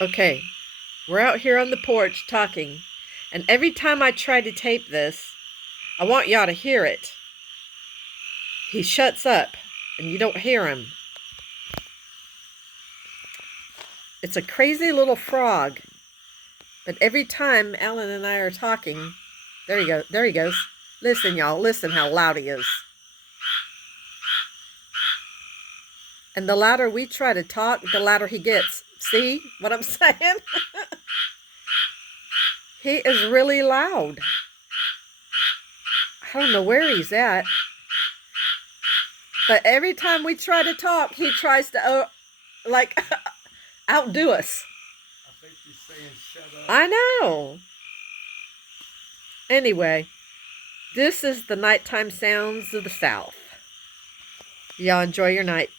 Okay, we're out here on the porch talking, and every time I try to tape this, I want y'all to hear it. He shuts up, and you don't hear him. It's a crazy little frog, but every time Alan and I are talking, there he goes. Listen, y'all, listen how loud he is. And the louder we try to talk, the louder he gets. See what I'm saying? He is really loud. I don't know where he's at. But every time we try to talk, he tries to, outdo us. I think he's saying shut up. I know. Anyway, this is the nighttime sounds of the South. Y'all enjoy your night.